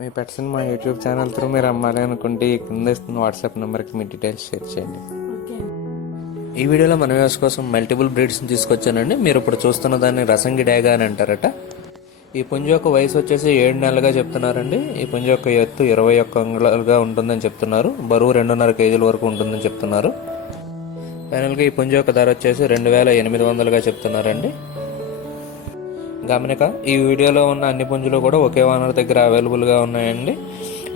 మీ పెట్స్ని మా YouTube channel through మీరు అమ్మాలి అనుకుంటే ఈ కింద ఇస్తున్న వాట్సాప్ నెంబర్కి మీ డీటెయిల్స్ షేర్ చేయండి. ఓకే ఈ వీడియోలో మన వ్యూస్ కోసం మల్టిపుల్ బ్రీడ్స్ని తీసుకొచ్చానండి. మీరు ఇప్పుడు చూస్తున్న దాన్ని రసంగి డేగా అని అంటారట. ఈ పుంజు యొక్క వయసు వచ్చేసి ఏడు నెలలుగా చెప్తున్నారండి. ఈ పుంజు యొక్క ఎత్తు ఇరవై ఒక్క అంగుళాలుగా ఉంటుందని చెప్తున్నారు. బరువు రెండున్నర కేజీల వరకు ఉంటుందని చెప్తున్నారు. ఫైనల్గా ఈ పుంజు యొక్క ధర వచ్చేసి రెండు వేల ఎనిమిది వందలుగా చెప్తున్నారండి. గమనిక ఈ వీడియోలో ఉన్న అన్ని పుంజులు కూడా ఒకే ఓనర్ దగ్గర అవైలబుల్గా ఉన్నాయండి.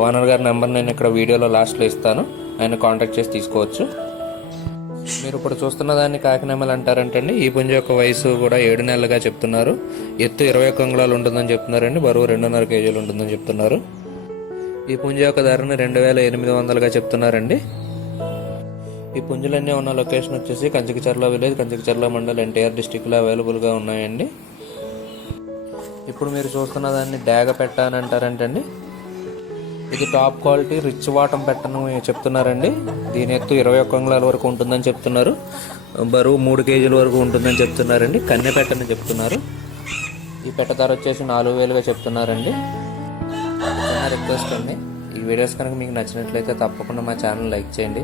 ఓనర్ గారి నెంబర్ నేను ఇక్కడ వీడియోలో లాస్ట్లో ఇస్తాను. ఆయన కాంటాక్ట్ చేసి తీసుకోవచ్చు. మీరు ఇప్పుడు చూస్తున్న దాన్ని కాకినామలు అంటారంటండి. ఈ పుంజ యొక్క వయసు కూడా ఏడు నెలలుగా చెప్తున్నారు. ఎత్తు ఇరవై ఒక్క అంగుళాలు ఉంటుందని చెప్తున్నారండి. బరువు రెండున్నర కేజీలు ఉంటుందని చెప్తున్నారు. ఈ పుంజ యొక్క ధరని రెండు వేల ఎనిమిది వందలుగా చెప్తున్నారండి. ఈ పుంజులన్నీ ఉన్న లొకేషన్ వచ్చేసి కంచికచర్ల విలేజ్ కంచికచర్ల మండల్ ఎన్టీఆర్ డిస్టిక్లో అవైలబుల్గా ఉన్నాయండి. ఇప్పుడు మీరు చూస్తున్న దాన్ని డాగ పెట్ట అని అంటారంటండి ఇది టాప్ క్వాలిటీ రిచ్ వాటం పెట్టను చెప్తున్నారండి. దీని ఎత్తు ఇరవై ఒక్క అంగుళాల వరకు ఉంటుందని చెప్తున్నారు. బరువు మూడు కేజీల వరకు ఉంటుందని చెప్తున్నారండి. కన్నె పెట్టని చెప్తున్నారు. ఈ పెట్ట ధర వచ్చేసి నాలుగు వేలుగా చెప్తున్నారండి. రిక్వెస్ట్ అండి. ఈ వీడియోస్ కనుక మీకు నచ్చినట్లయితే తప్పకుండా మా ఛానల్ లైక్ చేయండి.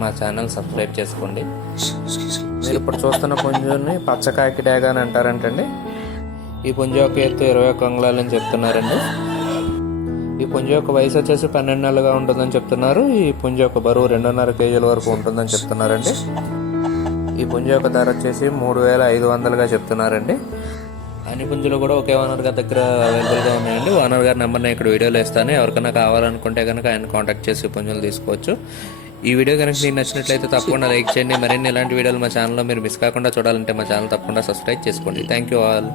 మా ఛానల్ సబ్స్క్రైబ్ చేసుకోండి. మీరు ఇప్పుడు చూస్తున్న పుంజుని పచ్చకాయకి డేగా అని అంటారంటండి. ఈ పుంజు యొక్క ఎత్తు ఇరవై ఒక్క అంగుళాలని చెప్తున్నారండి. ఈ పుంజు యొక్క వయసు వచ్చేసి పన్నెండు నెలలుగా ఉంటుందని చెప్తున్నారు. ఈ పుంజు యొక్క బరువు రెండున్నర కేజీల వరకు ఉంటుందని చెప్తున్నారండి. ఈ పుంజు యొక్క ధర వచ్చేసి మూడు వేల ఐదు వందలుగా చెప్తున్నారండి. అన్ని పుంజులు కూడా ఒకే ఓనర్ గారి దగ్గర అవైలబుల్గా ఉన్నాయండి. ఓనర్ గారి నెంబర్ నేను ఇక్కడ వీడియోలో ఇస్తాను ఎవరికైనా కావాలనుకుంటే కనుక ఆయన కాంటాక్ట్ చేసి పుంజులు తీసుకోవచ్చు. ఈ వీడియో కనుక మీకు నచ్చినట్లయితే తప్పకుండా లైక్ చేయండి. మరిన్ని ఇలాంటి వీడియోలు మా ఛానల్లో మీరు మిస్ కాకుండా చూడాలంటే మా ఛానల్ తప్పకుండా సబ్స్క్రైబ్ చేసుకోండి. Thank you all.